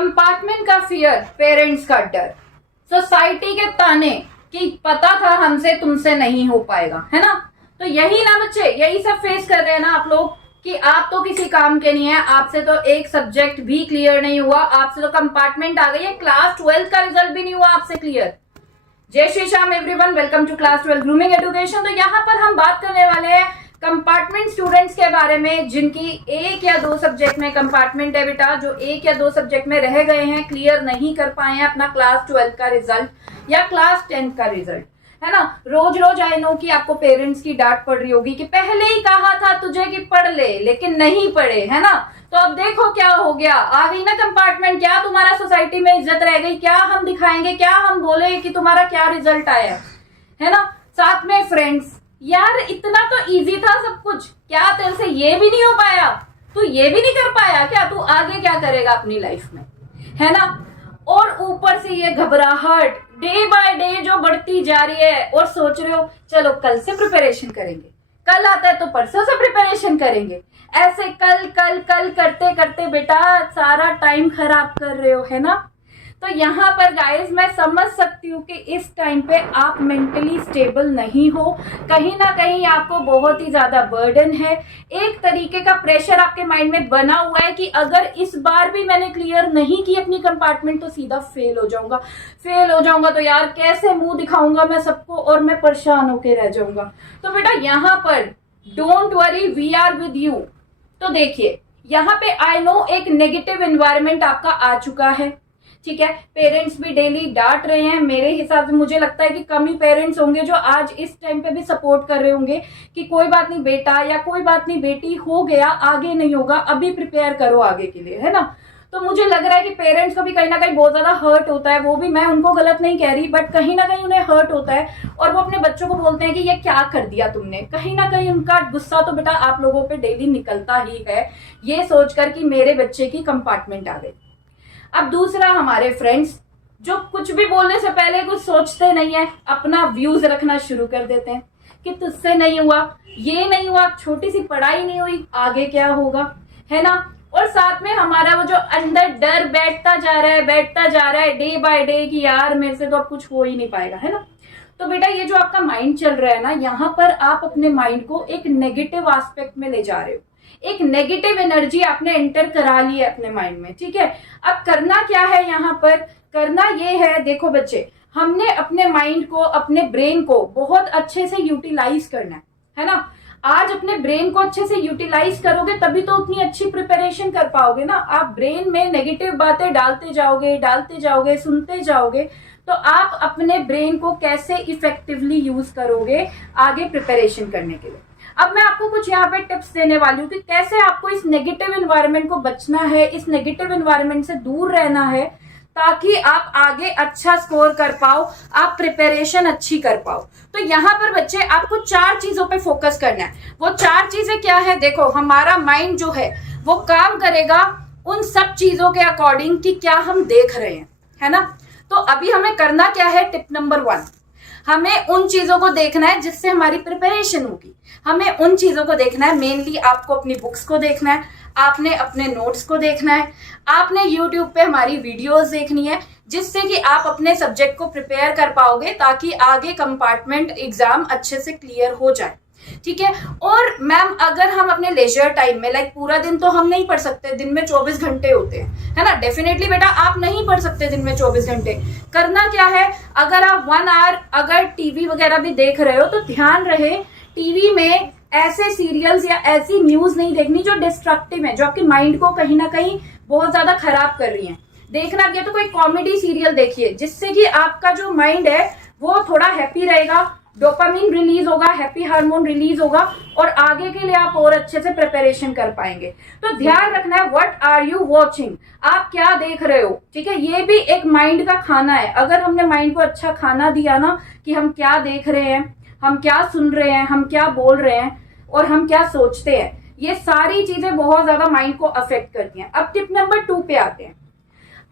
Compartment का fear, parents का डर, सोसाइटी के ताने कि पता था हमसे तुमसे नहीं हो पाएगा, है ना। तो यही ना बच्चे, यही सब फेस कर रहे हैं ना आप लोग कि आप तो किसी काम के नहीं है, आपसे तो एक सब्जेक्ट भी क्लियर नहीं हुआ, आपसे तो कंपार्टमेंट आ गई है, क्लास 12 का रिजल्ट भी नहीं हुआ आपसे क्लियर। जय Shri Shyam everyone, welcome to class 12 grooming education. तो यहाँ पर हम बात करने वाले हैं कंपार्टमेंट स्टूडेंट्स के बारे में जिनकी एक या दो सब्जेक्ट में कंपार्टमेंट है बेटा, जो एक या दो सब्जेक्ट में रह गए हैं, क्लियर नहीं कर पाए हैं अपना क्लास 12 का रिजल्ट या क्लास 10 का रिजल्ट, है ना। रोज रोज आई नो कि आपको पेरेंट्स की डांट पड़ रही होगी कि पहले ही कहा था तुझे कि पढ़ ले, लेकिन नहीं पढ़े, है ना। तो अब देखो क्या हो गया, आ गई ना कंपार्टमेंट, क्या तुम्हारा सोसाइटी में इज्जत रह गई, क्या हम दिखाएंगे, क्या हम बोले कि तुम्हारा क्या रिजल्ट आया, है ना। साथ में फ्रेंड्स, यार इतना तो इजी था सब कुछ, क्या तेरे से ये भी नहीं हो पाया, तू ये भी नहीं कर पाया क्या, तू आगे क्या करेगा अपनी लाइफ में, है ना। और ऊपर से ये घबराहट डे बाय डे जो बढ़ती जा रही है, और सोच रहे हो चलो कल से प्रिपरेशन करेंगे, कल आता है तो परसों से प्रिपरेशन करेंगे, ऐसे कल कल कल करते करते बेटा सारा टाइम खराब कर रहे हो, है ना। तो यहाँ पर गाइस मैं समझ सकती हूँ कि इस टाइम पे आप मेंटली स्टेबल नहीं हो, कहीं ना कहीं आपको बहुत ही ज्यादा बर्डन है, एक तरीके का प्रेशर आपके माइंड में बना हुआ है कि अगर इस बार भी मैंने क्लियर नहीं की अपनी कंपार्टमेंट तो सीधा फेल हो जाऊंगा तो यार कैसे मुंह दिखाऊंगा मैं सबको, और मैं परेशान होके रह जाऊंगा। तो बेटा यहाँ पर don't worry, we are with you. तो देखिए यहाँ पे आई नो एक नेगेटिव एनवायरनमेंट आपका आ चुका है, ठीक है। पेरेंट्स भी डेली डांट रहे हैं, मेरे हिसाब से मुझे लगता है कि कम ही पेरेंट्स होंगे जो आज इस टाइम पे भी सपोर्ट कर रहे होंगे कि कोई बात नहीं बेटा या कोई बात नहीं बेटी, हो गया आगे नहीं होगा, अभी प्रिपेयर करो आगे के लिए, है ना। तो मुझे लग रहा है कि पेरेंट्स को भी कहीं ना कहीं बहुत ज्यादा हर्ट होता है, वो भी, मैं उनको गलत नहीं कह रही, बट कहीं ना कहीं उन्हें हर्ट होता है और वो अपने बच्चों को बोलते हैं कि ये क्या कर दिया तुमने। कहीं ना कहीं उनका गुस्सा तो बेटा आप लोगों पे डेली निकलता ही है, ये सोचकर कि मेरे बच्चे की कंपार्टमेंट आ गई। अब दूसरा, हमारे फ्रेंड्स जो कुछ भी बोलने से पहले कुछ सोचते नहीं है, अपना व्यूज रखना शुरू कर देते हैं कि तुझसे नहीं हुआ, ये नहीं हुआ, छोटी सी पढ़ाई नहीं हुई, आगे क्या होगा, है ना। और साथ में हमारा वो जो अंदर डर बैठता जा रहा है डे बाय डे कि यार मेरे से तो अब कुछ हो ही नहीं पाएगा, है ना। तो बेटा ये जो आपका माइंड चल रहा है ना, यहाँ पर आप अपने माइंड को एक नेगेटिव एस्पेक्ट में ले जा रहे हो, एक नेगेटिव एनर्जी आपने एंटर करा ली है अपने माइंड में, ठीक है। अब करना क्या है, यहाँ पर करना ये है, देखो बच्चे, हमने अपने माइंड को, अपने ब्रेन को बहुत अच्छे से यूटिलाइज करना है ना। आज अपने ब्रेन को अच्छे से यूटिलाइज करोगे तभी तो उतनी अच्छी प्रिपरेशन कर पाओगे ना। आप ब्रेन में नेगेटिव बातें डालते जाओगे, सुनते जाओगे, तो आप अपने ब्रेन को कैसे इफेक्टिवली यूज करोगे आगे प्रिपरेशन करने के लिए। अब मैं आपको कुछ यहाँ पे टिप्स देने वाली हूँ कि कैसे आपको इस नेगेटिव एनवायरनमेंट को बचना है, इस नेगेटिव एनवायरनमेंट से दूर रहना है, ताकि आप आगे अच्छा स्कोर कर पाओ, आप प्रिपरेशन अच्छी कर पाओ। तो यहाँ पर बच्चे आपको 4 चीजों पे फोकस करना है। वो 4 चीजें क्या है, देखो हमारा माइंड जो है वो काम करेगा उन सब चीजों के अकॉर्डिंग कि क्या हम देख रहे हैं, है ना। तो अभी हमें करना क्या है, टिप नंबर 1, हमें उन चीजों को देखना है जिससे हमारी प्रिपरेशन होगी। हमें उन चीजों को देखना है, मेनली आपको अपनी बुक्स को देखना है, आपने अपने नोट्स को देखना है, आपने YouTube पे हमारी वीडियोस देखनी है, जिससे कि आप अपने सब्जेक्ट को प्रिपेयर कर पाओगे, ताकि आगे कंपार्टमेंट एग्जाम अच्छे से क्लियर हो जाए, ठीक है। और मैम अगर हम अपने लेजर टाइम में, लाइक पूरा दिन तो हम नहीं पढ़ सकते, दिन में 24 घंटे होते हैं, है ना। डेफिनेटली बेटा आप नहीं पढ़ सकते दिन में 24 घंटे। करना क्या है, अगर आप 1 आवर अगर टीवी वगैरह भी देख रहे हो तो ध्यान रहे टीवी में ऐसे सीरियल्स या ऐसी न्यूज नहीं देखनी जो डिस्ट्रक्टिव है, जो आपके माइंड को कहीं ना कहीं बहुत ज्यादा खराब कर रही है। देखना भी है तो कोई कॉमेडी सीरियल देखिए, जिससे कि आपका जो माइंड है वो थोड़ा हैप्पी रहेगा, डोपामिन रिलीज होगा, हैप्पी हार्मोन रिलीज होगा, और आगे के लिए आप और अच्छे से प्रिपरेशन कर पाएंगे। तो ध्यान रखना है, व्हाट आर यू वॉचिंग, आप क्या देख रहे हो, ठीक है। ये भी एक माइंड का खाना है। अगर हमने माइंड को अच्छा खाना दिया ना कि हम क्या देख रहे हैं, हम क्या सुन रहे हैं, हम क्या बोल रहे हैं और हम क्या सोचते हैं, ये सारी चीजें बहुत ज्यादा माइंड को अफेक्ट करती हैं। अब टिप नंबर 2 पे आते हैं।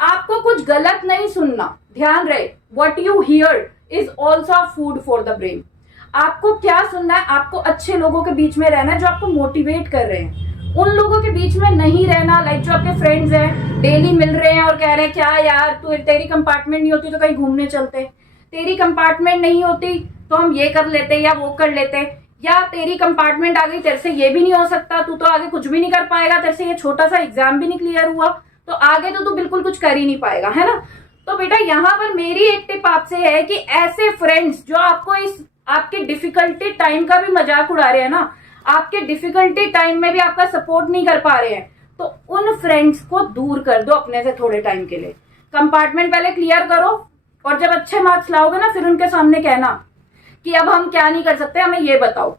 आपको कुछ गलत नहीं सुनना, ध्यान रहे, what you here is also food for the brain. आपको क्या सुनना है, आपको अच्छे लोगों के बीच में रहना है जो आपको मोटिवेट कर रहे हैं, उन लोगों के बीच में नहीं रहना, लाइक जो आपके फ्रेंड्स हैं, डेली मिल रहे हैं और कह रहे हैं क्या यार तू, तेरी कंपार्टमेंट नहीं होती तो कहीं घूमने चलते, तेरी कंपार्टमेंट नहीं होती तो हम ये कर लेते या वो कर लेते, या तेरी कंपार्टमेंट आ गई तेरे से ये भी नहीं हो सकता, तू तो आगे कुछ भी नहीं कर पाएगा, तेरे से ये छोटा सा एग्जाम भी नहीं क्लियर हुआ तो आगे तो तू बिल्कुल कुछ कर ही नहीं पाएगा, है ना। तो बेटा यहाँ पर मेरी एक टिप आपसे है कि ऐसे फ्रेंड्स जो आपको इस आपके डिफिकल्टी टाइम का भी मजाक उड़ा रहे हैं ना, आपके डिफिकल्टी टाइम में भी आपका सपोर्ट नहीं कर पा रहे हैं, तो उन फ्रेंड्स को दूर कर दो अपने से थोड़े टाइम के लिए। कंपार्टमेंट पहले क्लियर करो और जब अच्छे मार्क्स लाओगे ना फिर उनके सामने कहना कि अब हम क्या नहीं कर सकते, हमें ये बताओ।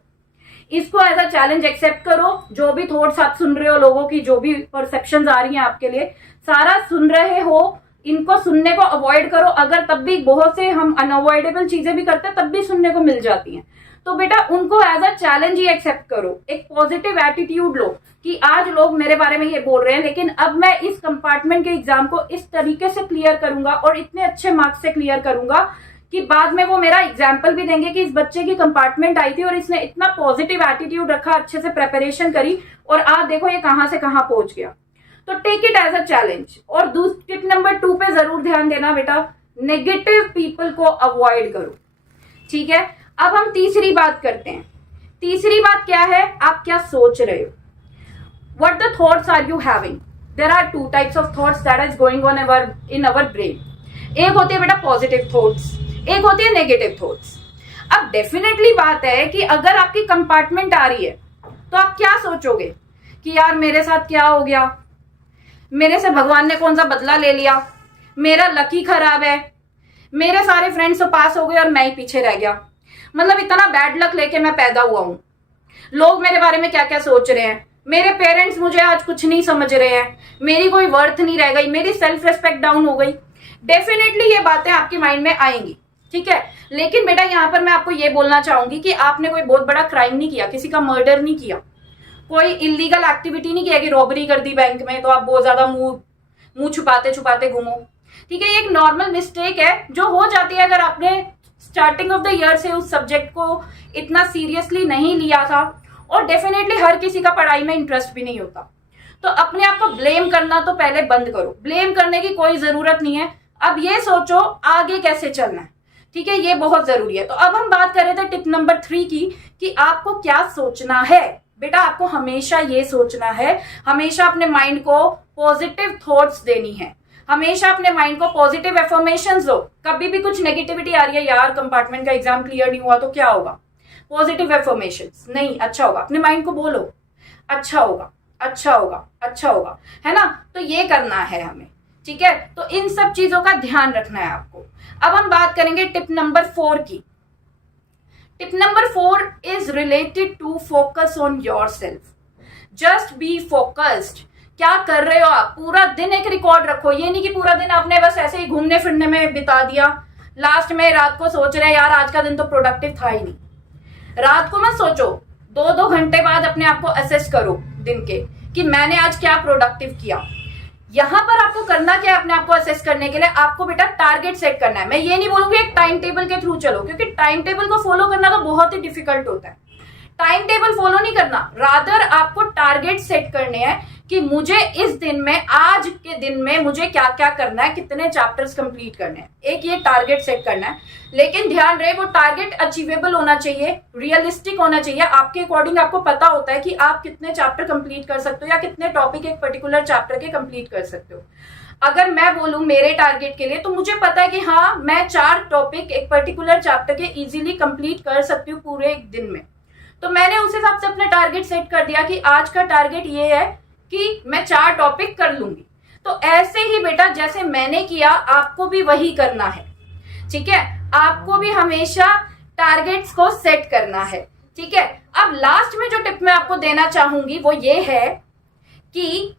इसको एज अ चैलेंज एक्सेप्ट करो। जो भी थॉट्स आप सुन रहे हो, लोगों की जो भी परसेप्शंस आ रही हैं आपके लिए, सारा सुन रहे हो, इनको सुनने को अवॉइड करो। अगर तब भी बहुत से हम अनअवॉइडेबल चीजें भी करते हैं तब भी सुनने को मिल जाती हैं, तो बेटा उनको एज अ चैलेंज ही एक्सेप्ट करो। एक पॉजिटिव एटीट्यूड लो कि आज लोग मेरे बारे में ये बोल रहे हैं, लेकिन अब मैं इस कंपार्टमेंट के एग्जाम को इस तरीके से क्लियर करूंगा और इतने अच्छे मार्क्स से क्लियर करूंगा कि बाद में वो मेरा एग्जाम्पल भी देंगे कि इस बच्चे की कंपार्टमेंट आई थी और इसने इतना पॉजिटिव एटीट्यूड रखा, अच्छे से प्रेपरेशन करी और आज देखो ये कहां से कहां पहुंच गया। तो take it as a challenge. और टिप नंबर 2 पे जरूर ध्यान देना बेटा, नेगेटिव पीपल को अवॉइड करो, ठीक है। अब हम तीसरी बात करते हैं। तीसरी बात क्या है, आप क्या सोच रहे हो, what the thoughts are you having? There are 2 types of thoughts that is going on in our brain. एक होती है बेटा पॉजिटिव थॉट्स, एक होती है नेगेटिव थॉट्स। अब डेफिनेटली बात है कि अगर आपकी कंपार्टमेंट आ रही है तो आप क्या सोचोगे कि यार मेरे साथ क्या हो गया, मेरे से भगवान ने कौन सा बदला ले लिया, मेरा लकी खराब है, मेरे सारे फ्रेंड्स तो पास हो गए और मैं ही पीछे रह गया, मतलब इतना बैड लक लेके मैं पैदा हुआ हूं, लोग मेरे बारे में क्या क्या सोच रहे हैं, मेरे पेरेंट्स मुझे आज कुछ नहीं समझ रहे हैं, मेरी कोई वर्थ नहीं रह गई, मेरी सेल्फ रिस्पेक्ट डाउन हो गई। डेफिनेटली ये बातें आपके माइंड में आएंगी, ठीक है। लेकिन बेटा यहाँ पर मैं आपको ये बोलना चाहूंगी कि आपने कोई बहुत बड़ा क्राइम नहीं किया, किसी का मर्डर नहीं किया, कोई इलीगल एक्टिविटी नहीं किया कि रॉबरी कर दी बैंक में तो आप बहुत ज्यादा मुंह छुपाते छुपाते घूमो, ठीक है। ये एक नॉर्मल मिस्टेक है जो हो जाती है अगर आपने स्टार्टिंग ऑफ द ईयर से उस सब्जेक्ट को इतना सीरियसली नहीं लिया था, और डेफिनेटली हर किसी का पढ़ाई में इंटरेस्ट भी नहीं होता। तो अपने आप को ब्लेम करना तो पहले बंद करो, ब्लेम करने की कोई जरूरत नहीं है। अब ये सोचो आगे कैसे चलना है, ठीक है, ये बहुत जरूरी है। तो अब हम बात कर रहे थे टिप नंबर 3 की कि आपको क्या सोचना है। बेटा आपको हमेशा ये सोचना है, हमेशा अपने माइंड को पॉजिटिव थॉट्स देनी है, हमेशा अपने माइंड को पॉजिटिव एफर्मेशंस दो। कभी भी कुछ नेगेटिविटी आ रही है, यार कंपार्टमेंट का एग्जाम क्लियर नहीं हुआ तो क्या होगा, पॉजिटिव एफर्मेशंस, नहीं अच्छा होगा, अपने माइंड को बोलो अच्छा होगा अच्छा होगा अच्छा होगा, है ना। तो ये करना है हमें, ठीक है। तो इन सब चीजों का ध्यान रखना है आपको। अब हम बात करेंगे टिप नंबर 4 की। Tip number 4 is related to focus on yourself. Just be focused. क्या कर रहे हो आप, पूरा दिन एक रिकॉर्ड रखो। ये नहीं कि पूरा दिन आपने बस ऐसे ही घूमने फिरने में बिता दिया, लास्ट में रात को सोच रहे यार आज का दिन तो प्रोडक्टिव था ही नहीं। रात को मत सोचो, 2-2 घंटे बाद अपने आप को असेस करो दिन के कि मैंने आज क्या प्रोडक्टिव किया। यहां पर आपको करना क्या है, अपने आप को असेस करने के लिए आपको बेटा टारगेट सेट करना है। मैं ये नहीं बोलूंगी एक टाइम टेबल के थ्रू चलो, क्योंकि टाइम टेबल को फॉलो करना तो बहुत ही डिफिकल्ट होता है। टाइम टेबल फॉलो नहीं करना, रादर आपको टारगेट सेट करने हैं कि मुझे इस दिन में, आज के दिन में मुझे क्या क्या करना है, कितने चैप्टर्स कंप्लीट करने हैं, एक ये टारगेट सेट करना है। लेकिन ध्यान रहे वो टारगेट अचीवेबल होना चाहिए, रियलिस्टिक होना चाहिए। आपके अकॉर्डिंग आपको पता होता है कि आप कितने चैप्टर कंप्लीट कर सकते हो या कितने टॉपिक एक पर्टिकुलर चैप्टर के कंप्लीट कर सकते हो। अगर मैं बोलूं मेरे टारगेट के लिए, तो मुझे पता है कि हाँ मैं 4 टॉपिक एक पर्टिकुलर चैप्टर के इजीली कंप्लीट कर सकती हूँ पूरे एक दिन में। तो मैंने उस हिसाब से अपना टारगेट सेट कर दिया कि आज का टारगेट ये है कि मैं 4 टॉपिक कर लूंगी। तो ऐसे ही बेटा जैसे मैंने किया आपको भी वही करना है, ठीक है। आपको भी हमेशा टारगेट्स को सेट करना है, ठीक है। अब लास्ट में जो टिप मैं आपको देना चाहूंगी वो ये है कि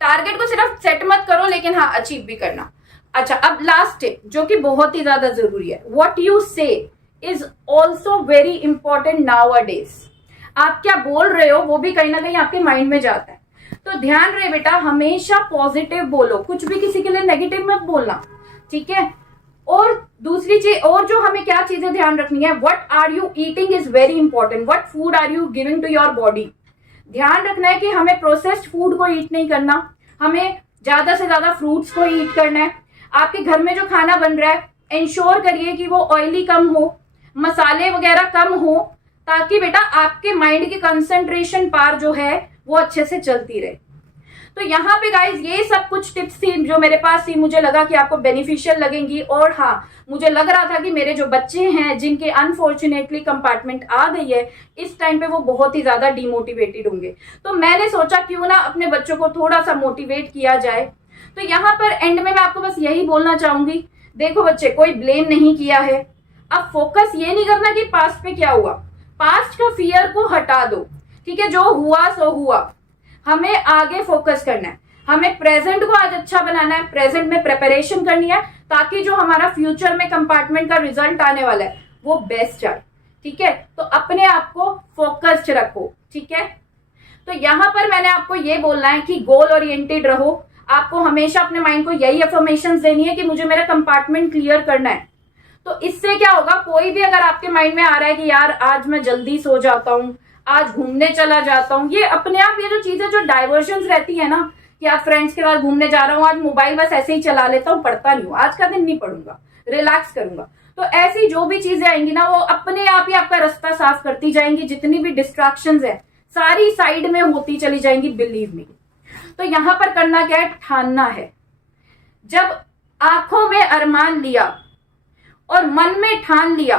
टारगेट को सिर्फ सेट मत करो, लेकिन हाँ अचीव भी करना। अच्छा, अब लास्ट टिप जो कि बहुत ही ज्यादा जरूरी है, व्हाट यू से is also very important now a days. आप क्या बोल रहे हो वो भी कहीं ना कहीं आपके माइंड में जाता है। तो ध्यान रहे बेटा हमेशा पॉजिटिव बोलो, कुछ भी किसी के लिए नेगेटिव मत बोलना, ठीक है। और दूसरी चीज, और जो हमें क्या चीजें ध्यान रखनी है, what are you eating is very important. What food are you giving to your body, ध्यान रखना है कि हमें प्रोसेस्ड फूड को ईट नहीं करना, हमें ज्यादा से ज्यादा फ्रूट्स को ईट करना है। आपके घर में जो खाना बन रहा है इंश्योर करिए कि वो ऑयली कम हो, मसाले वगैरह कम हो, ताकि बेटा आपके माइंड की कंसंट्रेशन पार जो है वो अच्छे से चलती रहे। तो यहाँ पे गाइज ये सब कुछ टिप्स थी जो मेरे पास थी, मुझे लगा कि आपको बेनिफिशियल लगेंगी। और हाँ, मुझे लग रहा था कि मेरे जो बच्चे हैं जिनके अनफॉर्चुनेटली कंपार्टमेंट आ गई है, इस टाइम पे वो बहुत ही ज्यादा डिमोटिवेटेड होंगे। तो मैंने सोचा क्यों ना अपने बच्चों को थोड़ा सा मोटिवेट किया जाए। तो यहाँ पर एंड में मैं आपको बस यही बोलना चाहूंगी, देखो बच्चे, कोई ब्लेम नहीं किया है। अब फोकस ये नहीं करना कि पास्ट पे क्या हुआ, पास्ट का फियर को हटा दो, ठीक है, जो हुआ सो हुआ। हमें आगे फोकस करना है, हमें प्रेजेंट को आज अच्छा बनाना है, प्रेजेंट में प्रिपरेशन करनी है, ताकि जो हमारा फ्यूचर में कंपार्टमेंट का रिजल्ट आने वाला है वो बेस्ट आए, ठीक है। तो अपने आप को फोकस्ड रखो, ठीक है। तो यहाँ पर मैंने आपको ये बोलना है कि गोल ओरिएंटेड रहो। आपको हमेशा अपने माइंड को यही अफर्मेशंस देनी है कि मुझे मेरा कंपार्टमेंट क्लियर करना है। तो इससे क्या होगा, कोई भी अगर आपके माइंड में आ रहा है कि यार आज मैं जल्दी सो जाता हूँ, आज घूमने चला जाता हूँ, ये अपने आप ये जो चीजें जो डाइवर्जन रहती है ना, कि आज फ्रेंड्स के साथ घूमने जा रहा हूँ, आज मोबाइल बस ऐसे ही चला लेता हूँ, पढ़ता नहीं हूँ, आज का दिन नहीं पढ़ूंगा, रिलैक्स करूंगा। तो ऐसी जो भी चीजें आएंगी ना, वो अपने आप ही आपका रास्ता साफ करती जाएंगी। जितनी भी डिस्ट्रैक्शंस है सारी साइड में होती चली जाएंगी, बिलीव मी। तो यहाँ पर करना क्या है, ठानना है। जब आंखों में अरमान लिया और मन में ठान लिया,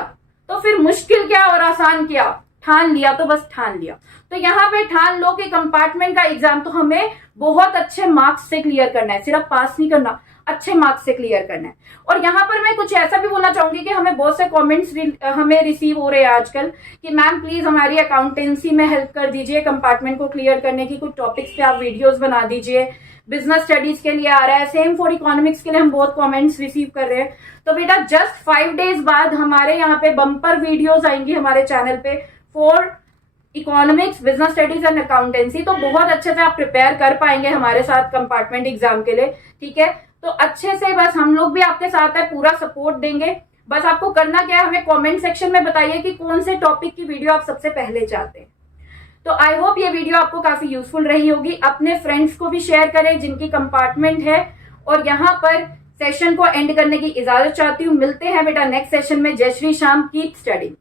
तो फिर मुश्किल क्या और आसान क्या, ठान लिया तो बस ठान लिया। तो यहाँ पे ठान लो कि कंपार्टमेंट का एग्जाम तो हमें बहुत अच्छे मार्क्स से क्लियर करना है, सिर्फ पास नहीं करना, अच्छे मार्क्स से क्लियर करना है। और यहाँ पर मैं कुछ ऐसा भी बोलना चाहूंगी कि हमें बहुत से कमेंट्स हमें रिसीव हो रहे हैं आजकल कि मैम प्लीज हमारी अकाउंटेंसी में हेल्प कर दीजिए, कंपार्टमेंट को क्लियर करने की कुछ टॉपिक्स पे आप वीडियोस बना दीजिए, बिजनेस स्टडीज के लिए आ रहा है, सेम फॉर इकोनॉमिक्स के लिए हम बहुत कमेंट्स रिसीव कर रहे हैं। तो बेटा जस्ट 5 डेज बाद हमारे यहाँ पे बम्पर वीडियोस आएंगी हमारे चैनल पे for economics, business studies and accountancy. तो बहुत अच्छे से आप प्रिपेयर कर पाएंगे हमारे साथ कंपार्टमेंट एग्जाम के लिए, ठीक है। तो अच्छे से बस हम लोग भी आपके साथ है, पूरा सपोर्ट देंगे। बस आपको करना क्या है, हमें कमेंट सेक्शन में बताइए कि कौन से टॉपिक की वीडियो आप सबसे पहले चाहते हैं। तो आई होप ये वीडियो आपको काफी यूजफुल रही होगी। अपने फ्रेंड्स को भी शेयर करें जिनकी कंपार्टमेंट है। और यहाँ पर सेशन को एंड करने की इजाजत चाहती हूँ। मिलते हैं बेटा नेक्स्ट सेशन में। जय श्री श्याम, कीप स्टडी।